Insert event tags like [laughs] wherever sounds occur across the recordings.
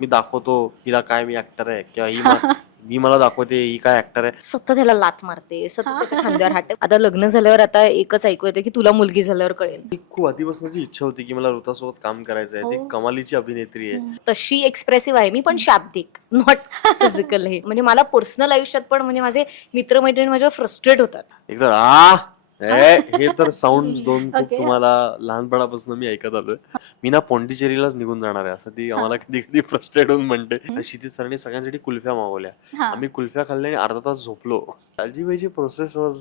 मी दाखवतो हिला काय मी ऍक्टर आहे. किंवा ही मा- [laughs] मला दाखवते ही काय ऍक्टर आहे. सतत ह्याला लात मारते सतत [laughs] त्याच्या खांद्यावर ठेव- आता लग्न झाल्यावर आता एकच ऐकू येतं की तुला मुलगी झाल्यावर कळेल. ती खूप आधीपासूनची इच्छा होती की मला ऋतासोबत काम करायचं आहे ती हो. कमालीची अभिनेत्री आहे. तशी एक्सप्रेसिव्ह आहे मी पण शाब्दिक नॉट फिजिकल हे म्हणजे मला पर्सनल आयुष्यात पण म्हणजे माझे मित्रमैत्रिणी माझ्यावर फ्रस्ट्रेट होतात. एकदा आ! हे तर साऊंड दोन खूप Okay. तुम्हाला लहानपणापासून मी ऐकत आलोय. मी ना पोंडिचेरीलाच निघून जाणार आहे. असं ती आम्हाला कधी कधी फ्रस्ट्रेट होऊन म्हणते. क्षितिज सरांनी सगळ्यांसाठी कुल्फ्या मागवल्या. हा. आम्ही कुल्फ्या खाल्ल्या आणि अर्धा तास झोपलो. अलजीबाईची प्रोसेस वॉज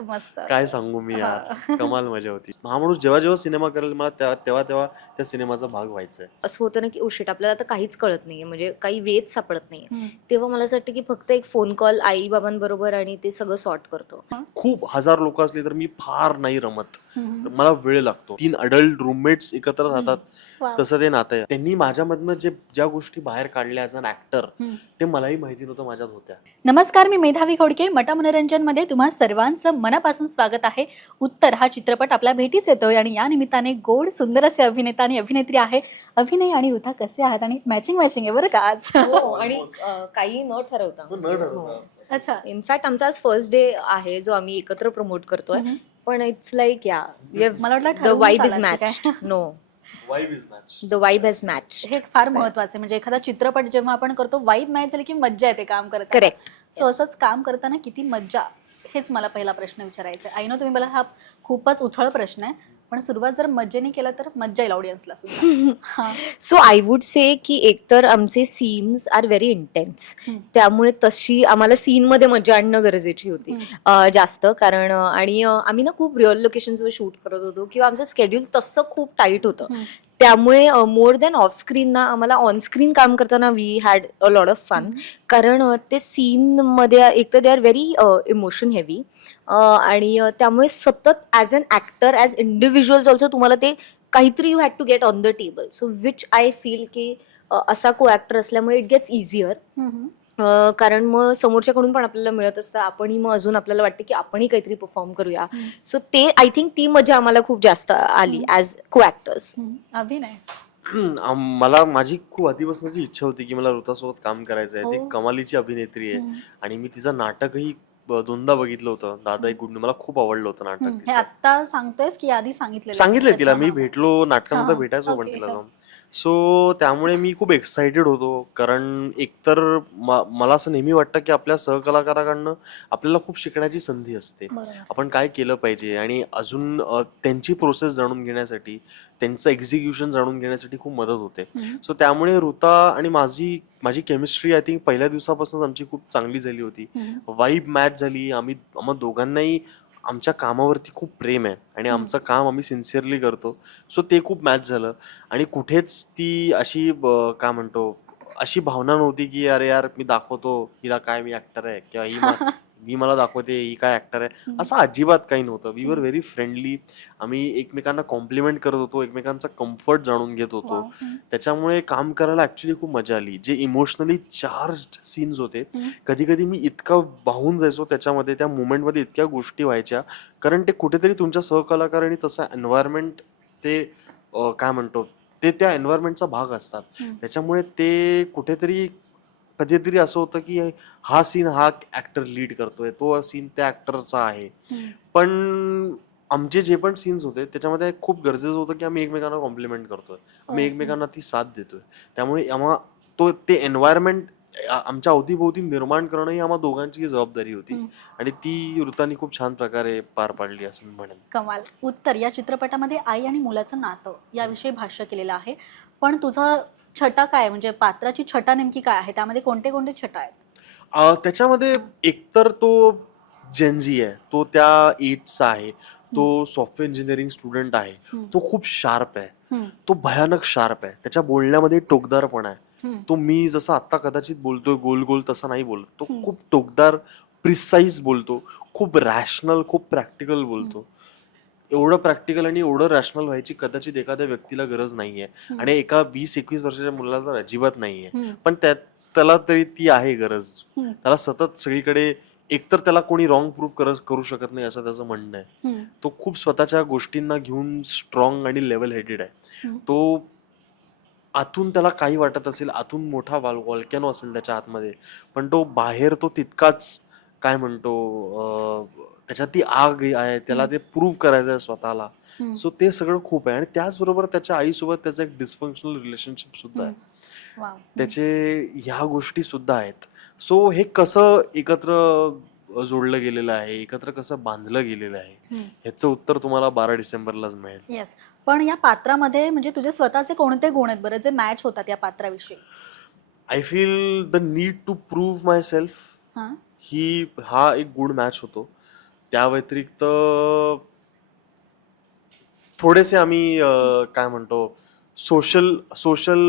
मस्त. काय सांगू मी यार? [laughs] कमाल मजा होती. हा माणूस जेव्हा जेव्हा सिनेमा करेल मला तेव्हा तेव्हा तेव्हा त्या सिनेमाचा भाग व्हायचा असं होतं ना की उशीट आपल्याला आता काहीच कळत नाहीये. म्हणजे काही वेद सापडत नाहीये. हम्म. तेव्हा मला असं वाटतं की फक्त एक फोन कॉल आई बाबांबरोबर आणि ते सगळं सॉर्ट करतो. खूप हजार लोक असली तर मी फार नाही रमत. हम्म. मला वेळ लागतो. तीन अडल्ट रूममेट्स एकत्र राहतात. तसं ते नातं आहे. त्यांनी माझ्यामधनं जे ज्या गोष्टी बाहेर काढल्या ॲज अन ऍक्टर. ते मलाही माहिती नव्हतं माझ्यात होत्या. नमस्कार मी मेधावी खोडके. मटा मनोरंजनमध्ये तुम्हा सर्वांचं मनापासून स्वागत आहे. उत्तर हा चित्रपट आपल्या भेटीस येतोय आणि या निमित्ताने गोड सुंदर असे अभिनेता आणि अभिनेत्री आहे अभिनय आणि ऋता कसे आहात आणि मॅचिंग मॅचिंग आहे बरं का आज? हो, आणि अं, काही न ठरवता. मग न ठरवता. अच्छा इनफॅक्ट आमचा आज फर्स्ट डे आहे जो आम्ही एकत्र प्रमोट करतोय. पण इट्स लाईक या मला वाटलं the vibe is match? No Vibe is match. The vibe has match हे फार महत्वाचं आहे. म्हणजे एखादा चित्रपट जेव्हा आपण करतो वाईब मॅच झाली की मज्जा येते काम करत करेक्ट सो असंच काम करताना किती मज्जा. हेच मला पहिला प्रश्न विचारायचा आहे. आय नो तुम्ही मला हा खूपच उथळ प्रश्न आहे. पण सुरुवात जर मज्जेने केला तर मज्जा येईल ऑडियन्सला सुद्धा [laughs] हा. सो आय वुड से की एकतर आमचे सीन्स आर व्हेरी इंटेन्स. त्यामुळे तशी आम्हाला सीन मध्ये मजा आणणं गरजेची होती जास्त कारण आणि आम्ही ना खूप रिअल लोकेशन्सवर शूट करत होतो किंवा आमचं स्केड्यूल तसं खूप टाईट होतं. त्यामुळे मोर दॅन ऑफ स्क्रीन ना आम्हाला ऑन स्क्रीन काम करताना we had a lot of fun. कारण ते सीन मध्ये एक तर they are very emotion heavy आणि त्यामुळे सतत as an actor as individuals also तुम्हाला ते काहीतरी you had to get on the table so which I feel की असा को ॲक्टर असल्यामुळे इट गेट्स इझियर. कारण मग समोरच्याकडून पण आपल्याला मिळत असतं आपणही मग अजून आपल्याला वाटतं की आपणही काहीतरी परफॉर्म करूया. सो ते आय थिंक ती मजा आम्हाला खूप जास्त आली. ॲज को ॲक्टर्स हम्म. अभिनय मला माझी खूप आधीपासूनची इच्छा होती की मला ऋतासोबत काम करायचं आहे ती हो. कमालीची अभिनेत्री आहे. आणि मी तिचं नाटकही दोनदा बघितलं होतं दादा एक गुड मला खूप आवडलं होतं नाटक. हे. आता सांगतोयस की आधी सांगितलेलं सांगितलंय तिला मी. भेटलो नाटकानंतर हा, भेटायचो पण तिला. जाऊन सो त्यामुळे मी खूप एक्साइटेड होतो कारण एकतर म- मला असं नेहमी वाटतं की आपल्या सहकलाकाराकडनं आपल्याला खूप शिकण्याची संधी असते बरोबर. आपण काय केलं पाहिजे आणि अजून अ, त्यांची प्रोसेस जाणून घेण्यासाठी त्यांचं एक्झिक्युशन जाणून घेण्यासाठी खूप मदत होते हम्म. सो त्यामुळे ऋता आणि माझी माझी केमिस्ट्री आय थिंक पहिल्या दिवसापासूनच आमची खूप चांगली झाली होती हम्म. वाईब मॅच झाली आम्ही आम्हा दोघांनाही आमच्या कामावरती खूप प्रेम आहे आणि. आमचं काम आम्ही सिन्सिअरली करतो. सो ते खूप मॅच झालं. आणि कुठेच ती अशी ब- काय म्हणतो अशी भावना नव्हती की अरे यार मी दाखवतो. हिला काय मी ऍक्टर आहे. किंवा ही [laughs] मा- मी मला दाखवते ही काय ऍक्टर आहे. असं अजिबात काही नव्हतं वी वर. व्हेरी फ्रेंडली आम्ही एकमेकांना कॉम्प्लिमेंट करत होतो एकमेकांचा कम्फर्ट जाणून घेत होतो. त्याच्यामुळे काम करायला ऍक्च्युली खूप मजा आली जे इमोशनली चार्ज सीन्स होते. कधी कधी मी इतका वाहून जायचो त्याच्यामध्ये त्या मुवमेंटमध्ये इतक्या गोष्टी व्हायच्या कारण ते कुठेतरी तुमच्या सहकलाकारांनी तसा एन्व्हायरमेंट ते काय म्हणतो ते त्या एन्व्हायरमेंटचा भाग असतात. त्याच्यामुळे ते कुठेतरी कधीतरी असं होतं की हा सीन हा ऍक्टर लीड करतोय तो सीन त्या ऍक्टरचा आहे. पण आमचे जे पण सीन्स होते त्याच्यामध्ये खूप गरजेचं होतं की आम्ही एकमेकांना कॉम्प्लिमेंट करतोय. आम्ही हो. एकमेकांना ती साथ देतोय. त्यामुळे आम्हा तो ते एन्व्हायरमेंट आमच्या अवतीभोवती निर्माण करणं ही आम्हा दोघांची जबाबदारी होती. आणि ती वृत्तानी खूप छान प्रकारे पार पाडली असं मी म्हणेन. कमाल. उत्तर या चित्रपटामध्ये आई आणि मुलाचं नातं याविषयी भाष्य केलेलं आहे. पण तुझा छटा काय म्हणजे पात्राची छटा नेमकी काय आहे? त्यामध्ये कोणते कोणते छटा आहेत? त्याच्यामध्ये एकतर तो जेन्झी आहे. तो त्या एजचा आहे. तो सॉफ्टवेअर इंजिनिअरिंग स्टुडंट आहे. तो खूप शार्प आहे. तो भयानक शार्प आहे. त्याच्या बोलण्यामध्ये टोकदारपणा आहे. हम्म. तो मी जसं आत्ता कदाचित बोलतोय गोल गोल तसा नाही बोलत. तो. खूप टोकदार प्रिसाईज बोलतो. खूप रॅशनल खूप प्रॅक्टिकल बोलतो. एवढं प्रॅक्टिकल आणि एवढं रॅशनल व्हायची कदाचित एखाद्या व्यक्तीला गरज नाहीये. आणि एका वीस एकवीस वर्षाच्या मुलाला तर अजिबात नाहीये. पण त्या त्याला तरी ती आहे गरज. त्याला सतत सगळीकडे एकतर त्याला कोणी रॉंग प्रूफ कर शकत नाही असं त्याचं म्हणणं आहे. तो खूप स्वतःच्या गोष्टींना घेऊन स्ट्रॉंग आणि लेवल हेडेड आहे. तो आतून त्याला काही वाटत असेल आतून मोठा वॉल्कॅनो असेल त्याच्या आतमध्ये पण तो बाहेर तो तितकाच काय म्हणतो त्याच्यात ती आग आहे त्याला ते प्रूव्ह करायचं आहे स्वतःला. सो ते सगळं खूप आहे. आणि त्याचबरोबर त्याच्या आईसोबत त्याचं एक डिस्फंक्शनल रिलेशनशिप सुद्धा आहे. त्याचे ह्या गोष्टी सुद्धा आहेत. सो हे कसं एकत्र जोडलं गेलेलं आहे एकत्र कसं बांधलं गेलेलं आहे. ह्याचं उत्तर तुम्हाला बारा डिसेंबरलाच मिळेल. येस पण या पात्रामध्ये म्हणजे तुझे स्वतःचे कोणते गुण आहेत बरं जे मॅच होतात या पात्राविषयी? I feel the need to prove myself हा. ही हा एक गुड मॅच होतो. त्या व्यतिरिक्त थोडेसे आम्ही काय म्हणतो सोशल सोशल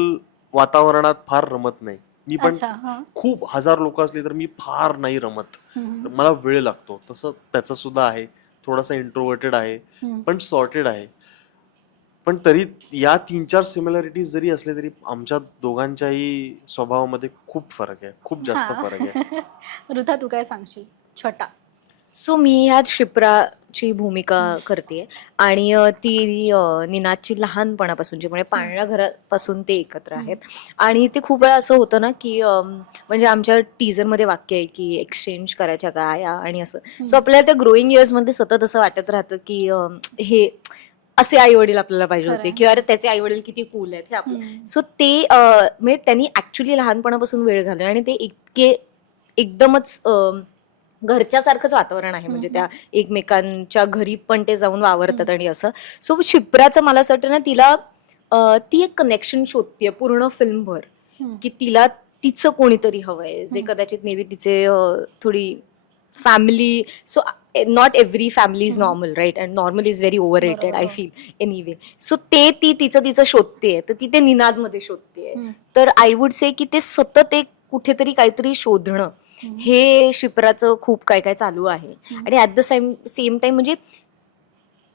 वातावरणात फार रमत नाही. मी पण खूप हजार लोक असली तर मी फार नाही रमत. मला वेळ लागतो. तसं त्याचं सुद्धा आहे. थोडासा इंट्रोवर्टेड आहे. पण सॉर्टेड आहे. पण तरी या तीन चार सिमिलॅरिटीज जरी असले तरी आमच्या दोघांच्याही स्वभावामध्ये खूप फरक आहे. खूप जास्त. फरक आहे. [laughs] ऋता तू काय सांगशील? छोटा. सो मी ह्यात शिप्राची भूमिका करते आणि अ, ती अ, निनादची लहानपणापासूनची म्हणजे पाळण्या घरापासून ते एकत्र आहेत. आणि ते खूप वेळा असं होतं ना की अम, म्हणजे आमच्या टीजरमध्ये वाक्य आहे की एक्सचेंज करायच्या का या? आणि असं. सो आपल्याला त्या ग्रोईंग इयर्समध्ये सतत असं वाटत राहतं की अम, हे असे आई वडील आपल्याला पाहिजे होते. किंवा अरे त्याचे आई वडील किती कूल आहेत हे आपलं. सो ते अ, म्हणजे त्यांनी ऍक्च्युली लहानपणापासून वेळ घालवला. आणि ते इतके एकदमच घरच्यासारखंच वातावरण आहे म्हणजे त्या एकमेकांच्या घरी पण ते जाऊन वावरतात आणि असं सो शिप्राचं मला असं वाटतं ना तिला ती एक कनेक्शन शोधतीये पूर्ण फिल्मभर. की तिला तिचं कोणीतरी हवंय जे. कदाचित मे बी तिचे थोडी family so not every family is. Normal right and normal is very overrated I. Feel anyway so ते ती तिचं तिचं शोधतेय तर ती ते निनादमध्ये शोधतेय हम्म. तर आय वुड से की ते सतत एक कुठेतरी काहीतरी शोधणं. हे शिप्राचं खूप काय काय चालू आहे. आणि at the same same time म्हणजे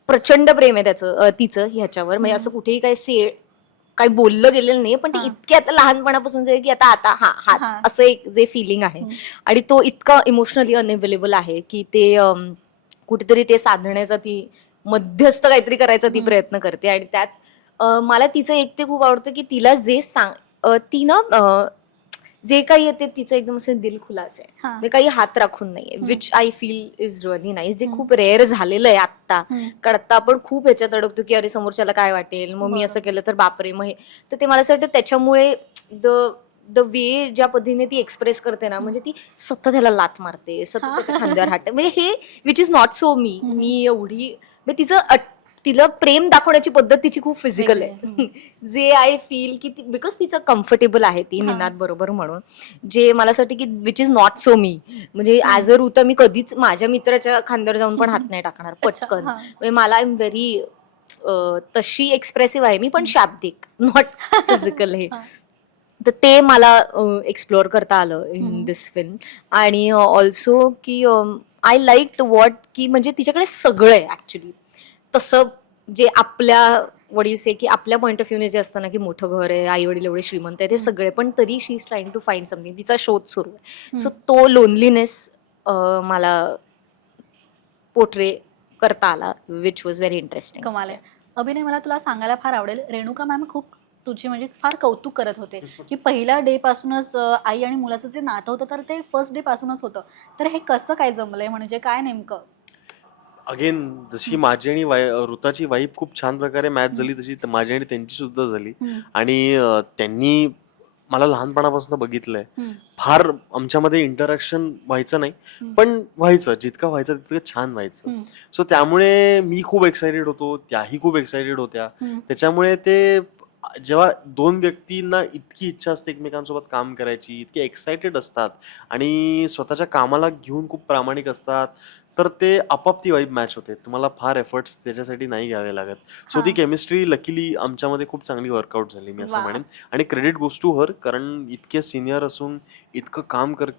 प्रचंड प्रेम आहे त्याचं तिचं ह्याच्यावर म्हणजे. असं कुठेही काय से काही बोललं गेलेलं नाही पण ते. इतके आता लहानपणापासून की आता आता हा हाच. असं एक जे फिलिंग आहे. आणि तो इतका इमोशनली अनअवेलेबल आहे की ते कुठेतरी ते साधण्याचा ती मध्यस्थ काहीतरी करायचा ती. प्रयत्न करते आणि त्यात मला तिचं एक ते खूप आवडतं की तिला जे सांग ती ना जे काही येते तिचं एकदम असं दिल खुलास आहे. म्हणजे काही हात राखून नाहीये. Which I feel is really nice जे. खूप रेअर झालेलं आहे आता आपण खूप याच्यात अडकतो की अरे समोरच्याला काय वाटेल मग मी असं. केलं तर बापरे मग हे तर ते मला असं वाटतं त्याच्यामुळे द द वे ज्या पद्धतीने ती एक्सप्रेस करते ना म्हणजे ती सतत ह्याला लात मारते सतत. त्याच्या खांद्यावर हात म्हणजे हे which is not so me. मी एवढी म्हणजे तिचं तिला प्रेम दाखवण्याची पद्धत तिची खूप फिजिकल आहे [laughs] जे आय फील की बिकॉज तिचं कम्फर्टेबल आहे ती. निनाद बरोबर म्हणून जे मला असं वाटतं की which is not so me म्हणजे. ॲज अ ऋता मी कधीच माझ्या मित्राच्या खांद्यावर जाऊन पण हात नाही टाकणार पटकन. म्हणजे मला आय एम व्हेरी तशी एक्सप्रेसिव्ह आहे मी पण शाब्दिक नॉट फिजिकल हे. तर ते मला एक्सप्लोअर करता आलं इन. दिस फिल्म आणि ऑल्सो की आय लाईक वॉट की म्हणजे तिच्याकडे सगळं आहे ऍक्च्युली तसं जे आपल्या वड यू से की आपल्या पॉईंट ऑफ व्ह्यूने जे असतं ना की मोठं घर आहे आई वडील एवढे श्रीमंत आहे ते. सगळे पण तरी she is trying to find something तिचा शोध सुरू आहे. सो. तो लोनलीनेस मला पोर्ट्रे करता आला विच वॉज व्हेरी इंटरेस्टिंग कमाल आहे. अभिनय मला तुला सांगायला फार आवडेल. रेणुका मॅम खूप तुझी म्हणजे फार कौतुक करत होते की पहिल्या डे पासूनच आई आणि मुलाचं जे नातं होतं तर ते फर्स्ट डे पासूनच होतं. तर हे कसं काय जमलंय? म्हणजे काय नेमकं? अगेन जशी माझी आणि वाय- ऋताची वाईफ खूप छान प्रकारे मॅच झाली तशी त- माझी आणि त्यांची सुद्धा झाली. हम्म, आणि अ, त्यांनी मला लहानपणापासून बघितलंय. हम्म, फार आमच्यामध्ये इंटरॅक्शन व्हायचं नाही हम्म. पण व्हायचं जितकं व्हायचं तितकं छान व्हायचं. हम्म, सो त्यामुळे मी खूप एक्साइटेड होतो त्याही खूप एक्साइटेड होत्या. हम्म. त्याच्यामुळे ते जेव्हा दोन व्यक्तींना इतकी इच्छा असते एकमेकांसोबत काम करायची इतके एक्साइटेड असतात आणि स्वतःच्या कामाला घेऊन खूप प्रामाणिक असतात तर ते आपाप ती वाईब मॅच होते तुम्हाला फार एफर्ट्स त्याच्यासाठी नाही घ्यावे लागत सो ती. केमिस्ट्री लकीली आमच्यामध्ये खूप चांगली वर्कआउट झाली मी असं. म्हणेन आणि क्रेडिट गोस टू हर कारण इतके सिनियर असून इतकं काम कर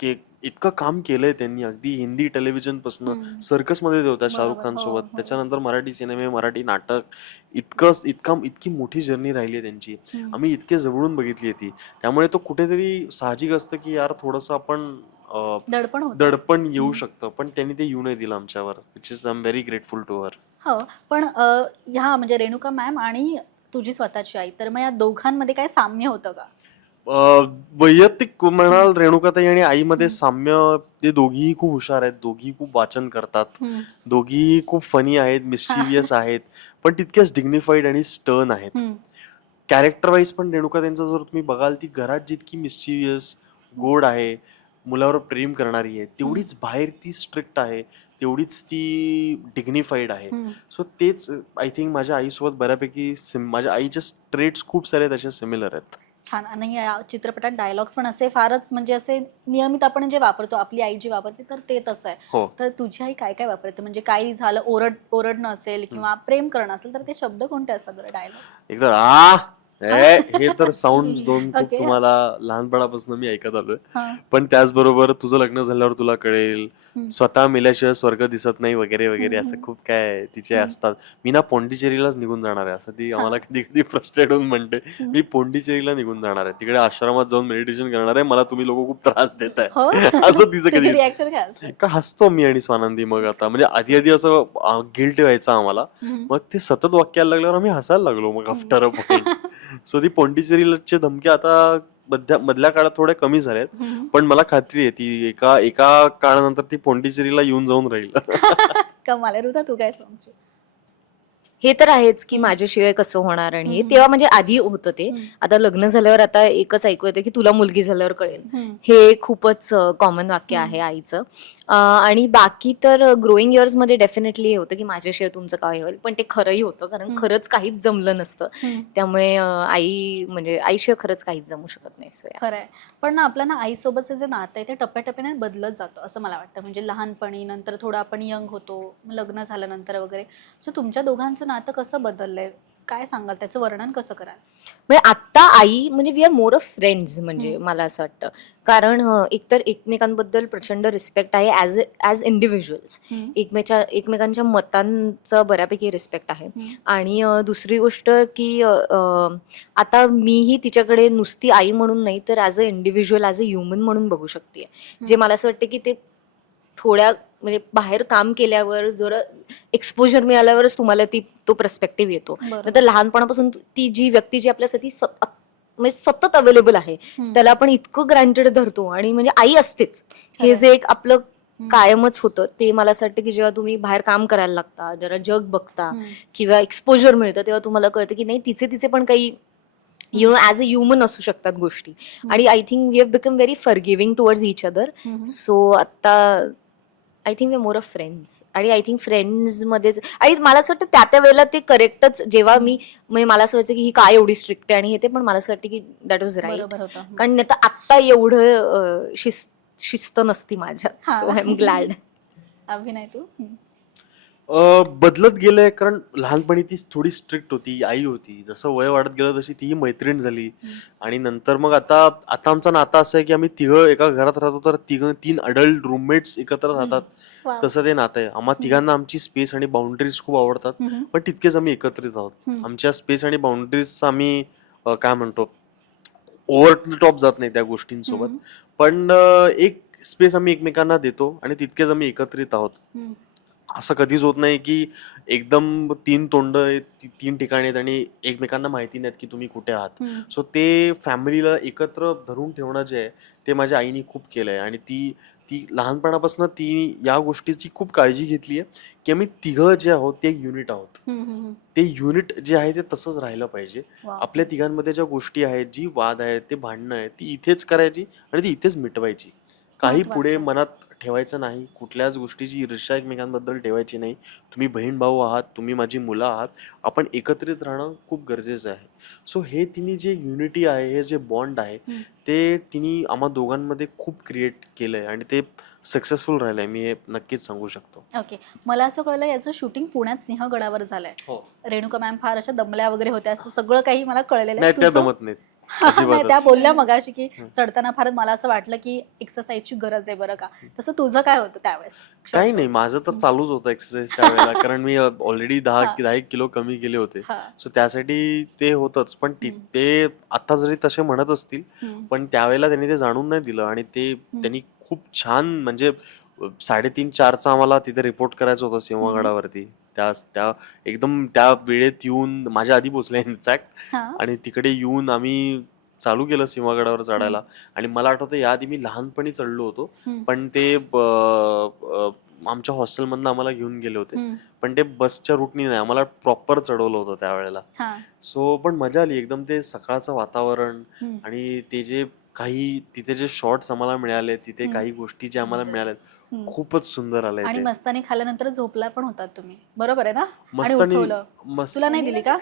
के इतकं काम केलंय त्यांनी अगदी हिंदी टेलिव्हिजनपासून. सर्कसमध्ये ते होत्या शाहरुख खान हो, सोबत हो. त्याच्यानंतर मराठी सिनेमे मराठी नाटक इतकं इतका इतकी मोठी जर्नी राहिली आहे त्यांची. आम्ही इतके जवळून बघितली आहे ती त्यामुळे तो कुठेतरी साहजिक असतं की यार थोडंसं आपण दडपण होतं. दडपण येऊ. शकतं पण त्यांनी ते येऊ नाही दिलं आमच्यावर which is I am very grateful to her हो पण अं, ह्या म्हणजे रेणुका मॅम आणि तुझी स्वतःची आई तर मग या दोघांमध्ये काय साम्य होतं का? अं, वैयक्तिक म्हणाल रेणुकाताई आणि आईमध्ये साम्य ते दोघीही खूप हुशार आहेत दोघी खूप वाचन करतात हम्म, दोघी खूप फनी आहेत मिस्चिवियस आहेत पण तितक्याच डिग्निफाईड आणि स्टर्न आहेत. हम्म, कॅरेक्टर वाईज पण रेणुका त्यांचा जर तुम्ही बघाल ती घरात जितकी मिस्चिवियस गोड आहे मुलावर प्रेम करणारी आहे तेवढीच बाहेर ती स्ट्रिक्ट आहे तेवढीच ती डिग्निफाईड आहे. सो तेच आय थिंक माझ्या आईसोबत बऱ्यापैकी सिम माझ्या आईचे ट्रेट्स खूप सारे तसे सिमिलर आहेत. छान. आणि या चित्रपटात डायलॉग्स पण असे फारच म्हणजे असे नियमित आपण जे वापरतो आपली आई जी वापरते तर ते तसं आहे. हो. तर तुझी आई काय काय वापरते? म्हणजे काही झालं ओरड ओरडणं असेल किंवा प्रेम करणं असेल तर ते शब्द कोणते असतात बरं डायलॉग एकदा आ! ए, हे. तर साऊंड [laughs] दोन खूप Okay. तुम्हाला लहानपणापासून मी ऐकत आलोय. पण त्याचबरोबर तुझं लग्न झाल्यावर तुला कळेल. स्वतः मेल्याशिवाय स्वर्ग दिसत नाही वगैरे वगैरे असं. खूप काय तिचे. असतात. मी ना पोंडिचेरीलाच निघून जाणार आहे. असं ती आम्हाला कधी कधी फ्रस्ट्रेट होऊन म्हणते. मी पोंडिचेरीला निघून जाणार आहे. तिकडे आश्रमात जाऊन मेडिटेशन करणार आहे. मला तुम्ही लोक खूप त्रास देत आहे. हो. [laughs] असं तिचं तुझी कधी रिॲक्शन काय असते? का हसतो मी आणि स्वानंदी मग आता. म्हणजे आधी आधी असं गिल्ट व्हायचं आम्हाला. मग ते सतत वाक्याला लागल्यावर आम्ही हसायला लागलो मग आफ्टर अ पॉइंट सो ती पोंडिचेरीचे धमक्या आता मध्या मधल्या काळात थोड्या कमी झाल्यात. पण मला खात्री आहे ती एका एका काळानंतर ती पोंडिचेरीला येऊन जाऊन राहील. [laughs] कमाल आहे. तू काय सांगतो हे तर आहेच की माझ्याशिवाय कसं होणार आणि हे. तेव्हा म्हणजे आधी होतं ते. आता लग्न झाल्यावर आता एकच ऐकू येतं की तुला मुलगी झाल्यावर कळेल. हे खूपच कॉमन वाक्य. आहे आईचं आणि बाकी तर ग्रोईंग इयर्समध्ये डेफिनेटली हे होतं की माझ्याशिवाय तुमचं काय होईल पण ते खरंही होतं कारण. खरंच काहीच जमलं नसतं. त्यामुळे आई म्हणजे आईशिवाय खरंच काहीच जमू शकत नाही yeah. खरं आहे पण ना आपलं ना आईसोबतचं जे नातं आहे ते टप्प्याटप्प्याने बदलत जातं असं मला वाटतं म्हणजे लहानपणी नंतर थोडं आपण यंग होतो लग्न झाल्यानंतर वगैरे सो तुमच्या दोघांचं नातं कसं बदललंय? काय सांगाल? त्याचं वर्णन कसं कराल? म्हणजे आत्ता आई म्हणजे we are more of friends म्हणजे. मला असं वाटतं. कारण अं, एकतर एकमेकांबद्दल प्रचंड रिस्पेक्ट आहे ॲज ॲज इंडिव्हिज्युअल्स एकमेच्या एकमेकांच्या मतांचा बऱ्यापैकी रिस्पेक्ट आहे. आणि अ, दुसरी गोष्ट की अ, अ, आता मीही तिच्याकडे नुसती आई म्हणून नाही तर as a individual as a human म्हणून बघू शकते जे. मला असं वाटतं की ते थोड्या म्हणजे बाहेर काम केल्यावर जर एक्सपोजर मिळाल्यावरच तुम्हाला ती तो पर्स्पेक्टिव्ह येतो. नंतर लहानपणापासून ती जी व्यक्ती जी आपल्यासाठी म्हणजे सतत अवेलेबल आहे. त्याला आपण इतकं ग्रँटेड धरतो आणि म्हणजे आई असतेच हे. जे एक आपलं. कायमच होतं ते मला असं वाटतं की जेव्हा तुम्ही बाहेर काम करायला लागता जरा जग बघता. किंवा एक्सपोजर मिळतं तेव्हा तुम्हाला कळतं की नाही तिचे तिचे पण काही you know as a human असू शकतात गोष्टी आणि I think we have become very forgiving towards each other. So आता I think we more of friends आणि आय थिंक फ्रेंड्समध्येच आणि मला असं वाटतं त्या त्या वेळेला ते करेक्टच जेव्हा मी म्हणजे मला असं व्हायचं की ही काय एवढी स्ट्रिक्ट आहे आणि हे ते पण मला असं वाटतं की दॅट वॉज राईट. कारण तर आत्ता एवढं शिस्त शिस्त नसती माझ्यात. सो आय एम ग्लॅड अभिनय तू. अ, बदलत गेलंय कारण लहानपणी ती थोडी स्ट्रिक्ट होती आई होती जसं वय वाढत गेलं तशी तीही मैत्रीण झाली. आणि नंतर मग आता आता आमचा नाता असं आहे की आम्ही तिघं एका घरात राहतो तर तिघं तीन अडल्ट रूममेट्स एकत्र राहतात. तसं ते नातं आहे आम्हा तिघांना आमची स्पेस आणि बाउंड्रीज खूप आवडतात. पण तितकेच आम्ही एकत्रित आहोत. आमच्या स्पेस आणि बाउंड्रीज आम्ही अ, काय म्हणतो ओव्हर द टॉप जात नाही त्या गोष्टींसोबत. पण अ, एक स्पेस आम्ही एकमेकांना देतो आणि तितकेच आम्ही एकत्रित आहोत. असं कधीच होत नाही की एकदम तीन तोंड आहेत, तीन ठिकाणी आहेत आणि एकमेकांना माहिती नाहीत की तुम्ही कुठे आहात. सो ते फॅमिलीला एकत्र धरून ठेवणं जे आहे ते माझ्या आईने खूप केलंय आणि ती ती लहानपणापासून ती या गोष्टीची खूप काळजी घेतली आहे की आम्ही तिघं जे आहोत ते युनिट आहोत. ते युनिट जे आहे ते तसंच राहिलं पाहिजे. आपल्या तिघांमध्ये ज्या गोष्टी आहेत जी वाद आहेत ते भांडणं आहेत ती इथेच करायची आणि ती इथेच मिटवायची काही पुढे. मनात ठेवायचं नाही कुठल्याच गोष्टीची ईर्ष्या एकमेकांबद्दल ठेवायची नाही. तुम्ही बहीण भाऊ आहात तुम्ही माझी मुलं आहात आपण एकत्रित राहणं खूप गरजेचं आहे. सो हे तिने जे युनिटी आहे हे जे बॉन्ड आहे. ते तिने आम्हा दोघांमध्ये खूप क्रिएट केलंय आणि ते सक्सेसफुल राहिलंय मी हे नक्कीच सांगू शकतो. ओके मला असं कळलं याचं शूटिंग पुण्यात सिंहगडावर झालंय. हो. रेणुका मॅम फार अशा दमल्या वगैरे होत्या असं सगळं काही मला कळलेलं नाही त्या दमत नाहीत. [laughs] नाही त्या अजिबातच. बोलल्या मगाशी की हं. चढताना फार मला असं वाटलं की एक्सरसाइजची गरज आहे बरं का तसं तुझं काय होतं त्यावेळेस काही नाही माझं तर चालूच होतं एक्सरसाइज त्यावेळेला [laughs] कारण मी ऑलरेडी दहा हा. दहा एक किलो कमी केले होते हा. सो त्यासाठी ते होतच पण ती- हम्म. ते आता जरी तसे म्हणत असतील. पण त्यावेळेला त्यांनी ते जाणून नाही दिलं आणि ते त्यांनी खूप छान म्हणजे साडेतीन चारचा आम्हाला तिथे रिपोर्ट करायचं होतं सिंहगडावरती. त्या त्या एकदम त्या वेळेत येऊन माझ्या आधी पोचले इनफॅक्ट हा. आणि तिकडे येऊन आम्ही चालू केलं सिंहगडावर चढायला. आणि मला आठवतं याआधी मी लहानपणी चढलो होतो. हम्म. पण ते ब- अ, आमच्या हॉस्टेलमधनं आम्हाला घेऊन गेले होते. हम्म. पण ते बसच्या रूटनी नाही आम्हाला प्रॉपर चढवलं होतं त्यावेळेला. हा. सो पण मजा आली. एकदम ते सकाळचं वातावरण हम्म. आणि ते जे काही तिथे जे शॉर्ट्स आम्हाला मिळाले तिथे. काही गोष्टी ज्या आम्हाला मिळाल्यात हम्म. खूपच सुंदर आले आणि ते. मस्तानी खाल्ल्यानंतर झोपला पण होतात तुम्ही. बरोबर आहे ना? आणि मस्तानी उठवलं. मस्त तुला नाही दिली का?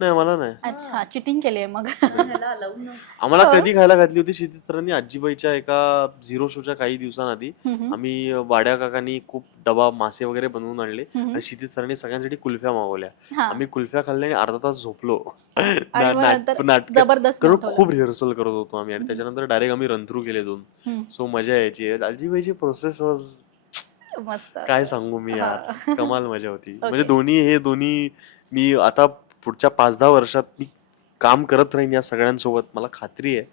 नाही मला नाही अच्छा चिटिंग केली मग आम्हाला हो. कधी खायला घातली होती क्षितिज सरांनी आजीबाईच्या एका झिरो शोच्या काही दिवसांआधी. आम्ही वाड्या काकांनी खूप डबा मासे वगैरे बनवून आणले. आणि क्षितिज सरांनी सगळ्यांसाठी कुल्फ्या मागवल्या आम्ही कुल्फ्या खाल्ल्या आणि अर्धा तास झोपलो नाटक उठवलं. खूप रिहर्सल करत होतो आम्ही आणि. त्याच्यानंतर डायरेक्ट आम्ही रन केले दोन. सो मजा यायची आजीबाईची प्रोसेस वॉज मस्त काय सांगू मी यार. कमाल मजा होती [laughs] म्हणजे. दोन्ही हे दोन्ही मी आता पुढच्या पाच दहा वर्षात मी काम करत राहीन या सगळ्यांसोबत मला खात्री आहे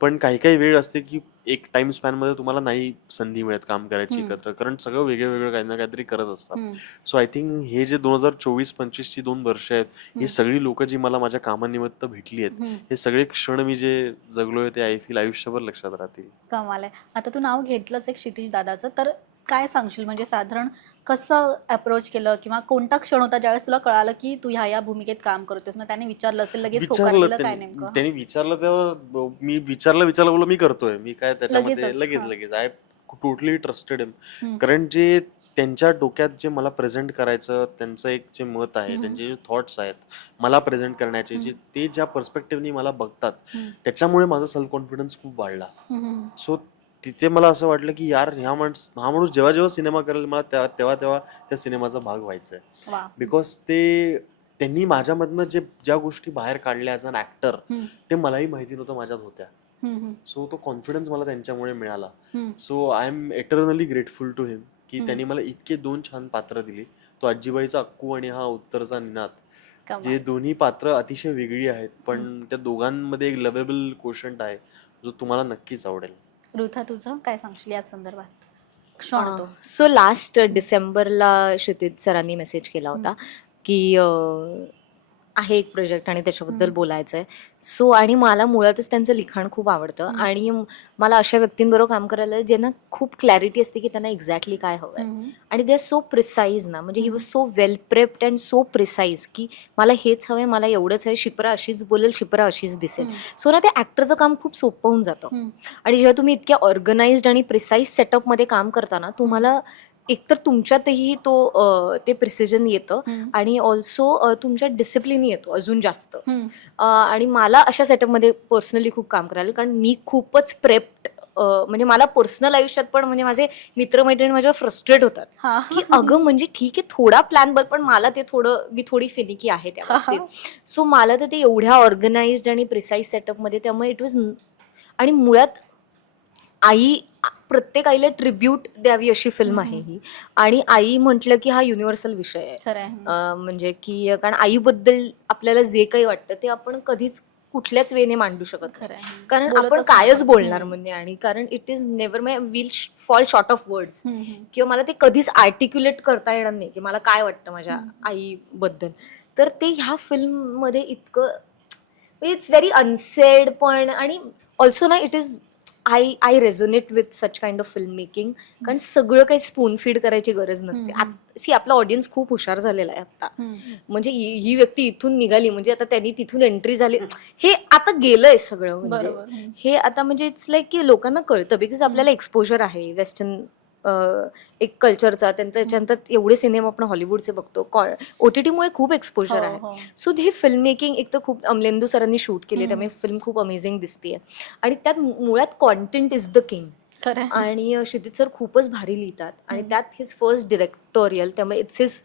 पण काही काही वेळ असते की एक टाइम स्पॅनमध्ये तुम्हाला नाही संधी मिळत काम करायची. एकत्र कारण सगळं वेगळं वेगळं काही ना काहीतरी करत असतात. सो आय थिंक हे जे दोन हजार चोवीस पंचवीस ची दोन वर्ष आहेत. ही सगळी लोक जी मला माझ्या कामानिमित्त भेटली आहेत. हे सगळे क्षण मी जे जगलोय ते आय फील आयुष्यभर लक्षात राहतील कमाल आहे आता तू नाव घेतलंच एक क्षितिज दादाचं तर काय सांगशील म्हणजे साधारण कसं अप्रोच केलं किंवा कोणता क्षण होता ज्यावेळेस तुला कळालं की तू ह्या या भूमिकेत काम करतोस मग त्याने विचारलं असेल लगेच होकार विचारलं दिलं काय त्यांनी नेमकं त्यांनी विचारलं तेव्हा मी विचारलं विचारलं बोललो मी करतोय मी काय त्याच्यामध्ये लगेच हा. लगेच आय टोटली ट्रस्टेड हम्म. कारण जे त्यांच्या डोक्यात जे मला प्रेझेंट करायचं त्यांचं एक जे मत आहे हम्म. त्यांचे जे थॉट्स आहेत मला प्रेझेंट करण्याचे जे ते ज्या पर्स्पेक्टिव्हनी मला बघतात हम्म. त्याच्यामुळे माझा सेल्फ कॉन्फिडन्स खूप वाढला हम्म, हम्म. सो तिथे मला असं वाटलं की यार ह्या माणूस हा माणूस जेव्हा जेव्हा सिनेमा करेल मला तेव्हा तेव्हा तेव्हा त्या सिनेमाचा भाग व्हायचा आहे वा बिकॉज ते त्यांनी माझ्यामधनं जे ज्या गोष्टी बाहेर काढल्या ॲज अन ऍक्टर हम्म. ते मलाही माहिती नव्हतं माझ्यात होत्या हम्म, हम्म. सो तो कॉन्फिडन्स मला त्यांच्यामुळे मिळाला हम्म. So I am eternally grateful to him की हम्म. त्यांनी मला इतके दोन छान पात्र दिली तो आजीबाईचा अक्कू आणि हा उत्तरचा निनाद कमाल. जे दोन्ही पात्र अतिशय वेगळी आहेत पण त्या दोघांमध्ये एक लवेबल क्वेश्चन आहे जो तुम्हाला नक्कीच आवडेल ऋथा तुझं काय सांगशील या संदर्भात? क्षण तो. सो लास्ट डिसेंबरला क्षितिज सरांनी मेसेज केला होता की अं, आहे एक प्रोजेक्ट आणि त्याच्याबद्दल. बोलायचं आहे सो आणि मला मुळातच त्यांचं लिखाण खूप आवडतं. आणि मला अशा व्यक्तींबरोबर काम करायला ज्यांना खूप क्लॅरिटी असते की त्यांना एक्झॅक्टली काय हवं आहे. आणि दे आर सो प्रिसाईज ना म्हणजे he. Was so well prepped and so precise की मला हेच हवंय मला एवढंच आहे शिप्रा अशीच बोलेल शिप्रा अशीच दिसेल. सो ना ते ॲक्टरचं काम खूप सोपं होऊन जातं. आणि जेव्हा तुम्ही इतक्या ऑर्गनाइज्ड आणि प्रिसाईज सेटअपमध्ये काम करताना तुम्हाला एकतर तुमच्यातही तो ते प्रिसिजन येतं. आणि ऑल्सो तुमच्यात डिसिप्लिन येतो अजून जास्त आणि मला अशा सेटअपमध्ये पर्सनली खूप काम करायला कारण मी खूपच प्रेप्ड म्हणजे मला पर्सनल आयुष्यात पण म्हणजे माझे मित्रमैत्रिणी माझ्यावर फ्रस्ट्रेट होतात. की अगं म्हणजे ठीक आहे थोडा प्लॅन बघ पण मला ते थोडं मी थोडी फिनिकी आहे त्या. बाबतीत सो मला तर ते एवढ्या ऑर्गनाइज्ड आणि प्रिसाईज सेटअपमध्ये त्यामुळे इट वॉज आणि मुळात आई प्रत्येक आईला ट्रिब्यूट द्यावी अशी फिल्म आहे ही आणि आई म्हटलं की हा युनिव्हर्सल विषय आहे. अं, म्हणजे की कारण आईबद्दल आपल्याला जे काही वाटतं ते आपण कधीच कुठल्याच वेने मांडू शकत नाही. कारण बोलतच आपण कायच. बोलणार. म्हणजे आणि कारण it is never my will fall short of words. किंवा मला ते कधीच आर्टिक्युलेट करता येणार नाही की मला काय वाटतं माझ्या. आईबद्दल तर ते ह्या फिल्ममध्ये इतकं इट्स व्हेरी अनसेड पण आणि ऑल्सो ना it is I I resonate with such kind of film making कारण सगळं काही स्पून फीड करायची गरज नसते. सी आपला ऑडियन्स खूप हुशार झालेला आहे आता. म्हणजे ही ही व्यक्ती इथून निघाली. म्हणजे आता त्यांनी तिथून एंट्री झाली. हे आता गेलंय सगळं. म्हणजे बरोबर. हे आता म्हणजे इट्स लाईक की लोकांना कळतं. बिकॉज आपल्याला एक्सपोजर आहे. वेस्टर्न एक कल्चरचा त्यांचं त्याच्यानंतर एवढे सिनेमा आपण हॉलिवूडचे बघतो ओ टी टीमुळे खूप एक्सपोजर आहे हो, हो. सो हे फिल्म मेकिंग एक तर खूप अमलेंदू सरांनी शूट केली. त्यामुळे फिल्म खूप अमेझिंग दिसते आणि त्यात मुळात कॉन्टेंट इज द किंग. आणि क्षितिज सर खूपच भारी लिहितात आणि. त्यात हिज फर्स्ट डिरेक्टोरियल त्यामुळे it's his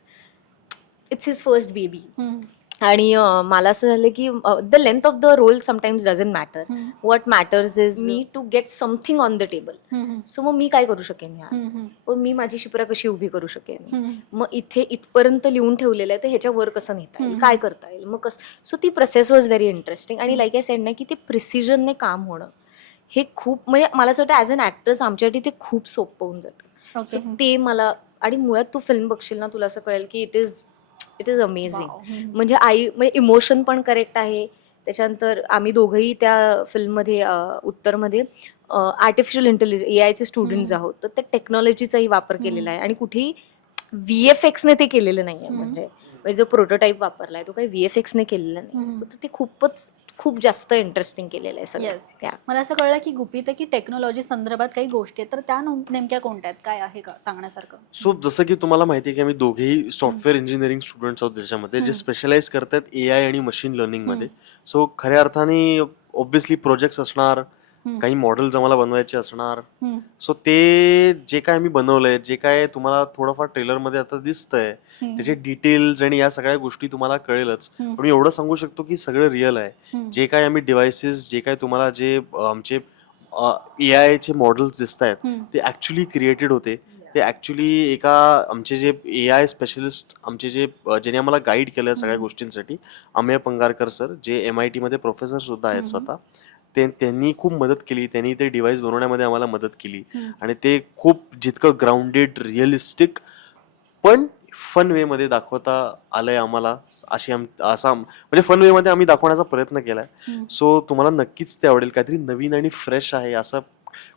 it's his first baby. आणि मला असं झालं की the length of the role sometimes doesn't matter. What matters is me to get something on the table. So मग मी काय करू शकेन. मग मी माझी शिप्रा कशी उभी करू शकेन. मग इथे इथपर्यंत लिहून ठेवलेलं आहे तर ह्याच्या वर कसं नेता येईल. काय करता येईल मग कसं सो ती प्रोसेस वॉज व्हेरी इंटरेस्टिंग आणि. लाईक आय सेड ना की ते प्रिसिजनने काम होणं हे खूप म्हणजे मला असं वाटतं ॲज अन ॲक्टर्स आमच्यासाठी ते खूप सोपं होऊन जातं ते मला आणि मुळात तू फिल्म बघशील ना तुला असं कळेल की it is it is amazing. म्हणजे आई म्हणजे इमोशन पण करेक्ट आहे त्याच्यानंतर आम्ही दोघंही त्या फिल्ममध्ये उत्तरमध्ये आर्टिफिशियल इंटेलिजन्स ए आयचे स्टुडंट्स. आहोत तर त्या टेक्नॉलॉजीचाही वापर केलेला आहे आणि कुठेही व्ही एफ एक्सने ते केलेलं नाही आहे. म्हणजे म्हणजे जो प्रोटोटाईप वापरलाय तो काही व्ही एफ एक्सने केलेला नाही. सो ते खूपच खूप जास्त इंटरेस्टिंग केलेलं आहे सगळं Yes. मला असं कळलं की गुपित की टेक्नॉलॉजी संदर्भात काही गोष्टी आहेत तर त्या नम- नेमक्या कोणत्या आहेत काय आहे का सांगण्यासारखं सो जसं की तुम्हाला माहिती आहे की आम्ही दोघेही सॉफ्टवेअर इंजिनिअरिंग स्टुडंट्स आहोत त्याच्यामध्ये जे हम्म. स्पेशलाइज करतात ए आय आणि मशीन लर्निंगमध्ये सो खऱ्या अर्थाने ऑब्व्हियसली प्रोजेक्ट्स असणार. काही मॉडेल्स आम्हाला बनवायचे असणार. सो ते जे काय आम्ही बनवलंय जे काय तुम्हाला थोडंफार ट्रेलरमध्ये आता दिसतंय. त्याचे डिटेल्स आणि या सगळ्या गोष्टी तुम्हाला कळेलच. पण मी एवढं सांगू शकतो की सगळं रिअल आहे. जे काय आम्ही डिव्हायसेस जे काय तुम्हाला जे आमचे ए आयचे मॉडेल्स दिसत आहेत. ते ॲक्च्युली क्रिएटेड होते ते ॲक्च्युली एका आमचे जे ए आय स्पेशलिस्ट आमचे जे ज्यांनी आम्हाला गाईड केलं सगळ्या. गोष्टींसाठी अमेय पंगारकर सर जे एम आय टीमध्ये प्रोफेसर सुद्धा आहेत. स्वतः ते त्यांनी खूप मदत केली. त्यांनी ते डिव्हाइस बनवण्यामध्ये आम्हाला मदत केली. आणि ते खूप जितकं ग्राउंडेड रिअलिस्टिक पण फन वेमध्ये दाखवता आलंय आम्हाला. अशी आम असा म्हणजे फन वेमध्ये आम्ही दाखवण्याचा प्रयत्न केलाय. सो तुम्हाला नक्कीच ते आवडेल. काहीतरी नवीन आणि फ्रेश आहे असं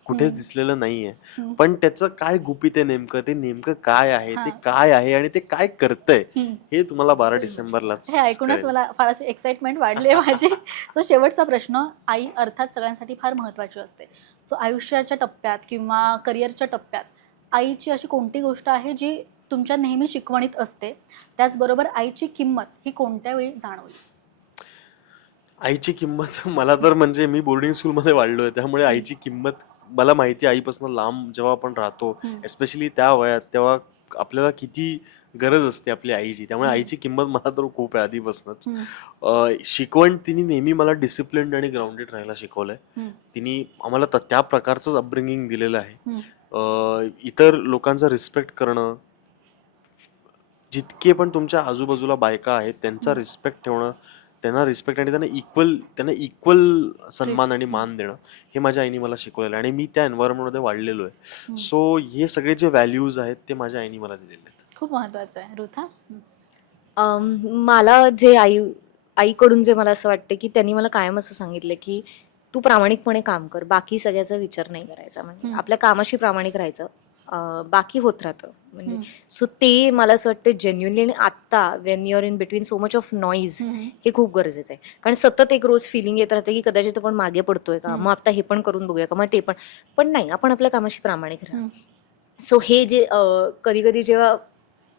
कुठेच हम्म. दिसलेलं नाहीये. पण त्याचं काय गुपित आहे नेमकं ते नेमकं काय आहे ते हा. काय आहे आणि ते काय करतंय. हे तुम्हाला बारा डिसेंबरलाच हे ऐकूनच. मला फार अशी एक्साइटमेंट वाढली आहे माझी [laughs] सो शेवटचा प्रश्न आई अर्थात सगळ्यांसाठी फार महत्त्वाची असते सो आयुष्याच्या टप्प्यात किंवा करिअरच्या टप्प्यात आईची अशी कोणती गोष्ट आहे जी तुमच्या नेहमी शिकवणीत असते त्याचबरोबर आईची किंमत ही कोणत्या वेळी जाणवली आईची किंमत मला तर म्हणजे मी बोर्डिंग स्कूलमध्ये वाढलोय त्यामुळे आईची किंमत मला माहिती आहे आईपासून लांब जेव्हा आपण राहतो. एस्पेशली त्या वयात तेव्हा आपल्याला किती गरज असते आपली आईची त्यामुळे. आईची किंमत मला तर खूप आहे आधीपासूनच शिकवण तिने नेहमी मला डिसिप्लिन आणि ग्राउंडेड राहायला शिकवलंय. तिने आम्हाला त्या प्रकारचंच अपब्रिंगिंग दिलेलं आहे इतर लोकांचा रिस्पेक्ट करणं जितके पण तुमच्या आजूबाजूला बायका आहेत त्यांचा. रिस्पेक्ट ठेवणं त्यांना रिस्पेक्ट आणि त्यांना इक्वल त्यांना इक्वल सन्मान आणि मान देणं हे माझ्या आईने मला शिकवलेलं आहे आणि मी त्या एन्व्हायरमेंटमध्ये वाढलेलो आहे. सो हे सगळे जे व्हॅल्यूज आहेत ते माझ्या आईने मला दिलेले आहेत. खूप महत्वाचं आहे. रुथा? मला जे आई आईकडून जे मला असं वाटतं की त्यांनी मला कायम असं सांगितलं की तू प्रामाणिकपणे काम कर बाकी सगळ्याचा विचार नाही करायचा. म्हणजे. आपल्या कामाशी प्रामाणिक राहायचं. बाकी होत राहतं म्हणजे. सो ते मला असं वाटतं जेन्युनली आणि आत्ता when your in between so much of noise. हे खूप गरजेचं आहे कारण सतत एक रोज फिलिंग येत राहते की कदाचित आपण मागे पडतोय का. मग आता हे पण करून बघूया का मग ते पण पण नाही आपण आपल्या कामाशी प्रामाणिक राहा. सो हे जे कधी कधी जेव्हा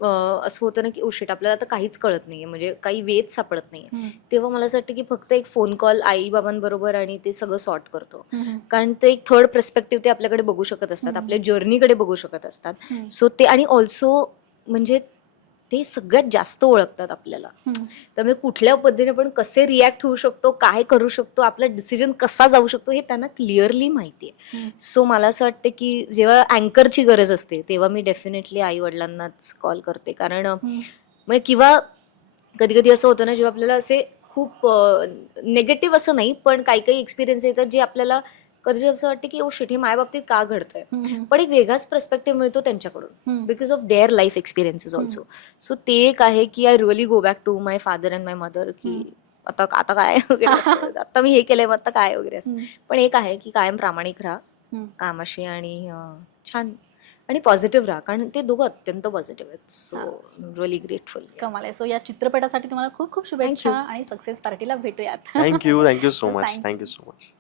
असं होतं ना की उशीट आपल्याला आता काहीच कळत नाहीये म्हणजे काही वेच सापडत नाहीये हम्म. तेव्हा मला असं वाटतं की फक्त एक फोन कॉल आई बाबांबरोबर आणि ते सगळं सॉर्ट करतो. कारण ते एक थर्ड पर्स्पेक्टिव्ह ते आपल्याकडे बघू शकत असतात. आपल्या जर्नीकडे बघू शकत असतात. सो ते आणि ऑल्सो म्हणजे ते सगळ्यात जास्त ओळखतात आपल्याला. त्यामुळे कुठल्या पद्धतीने आपण कसे रिॲक्ट होऊ शकतो काय करू शकतो आपला डिसिजन कसा जाऊ शकतो हे त्यांना क्लिअरली माहिती आहे. सो मला असं वाटतं की जेव्हा अँकरची गरज असते तेव्हा मी डेफिनेटली आई वडिलांनाच कॉल करते कारण हम्म. म्हणजे किंवा कधी कधी असं होतं ना जेव्हा आपल्याला असे खूप नेगेटिव्ह असं नाही पण काही काही एक्सपिरियन्स येतात जे आपल्याला कधी असं वाटतं की ओ शिट हे माझ्या बाबतीत का घडतंय. पण एक वेगळाच पर्स्पेक्टिव्ह मिळतो त्यांच्याकडून. Because of their life experiences also so ते एक आहे की I really go back to my father and my mother की. आता आता काय वगैरे. [laughs] आता मी हे केलंय मग आता काय वगैरे असं. पण एक आहे की कायम प्रामाणिक राहा. कामाशी आणि छान आणि पॉझिटिव्ह राहा कारण ते दोघं अत्यंत पॉझिटिव्ह आहेत सो रिअली ग्रेटफुल कमाल आहे सो या चित्रपटासाठी तुम्हाला खूप खूप शुभेच्छा आणि सक्सेस पार्टीला भेटूयात thank you thank you so much. Thank you so much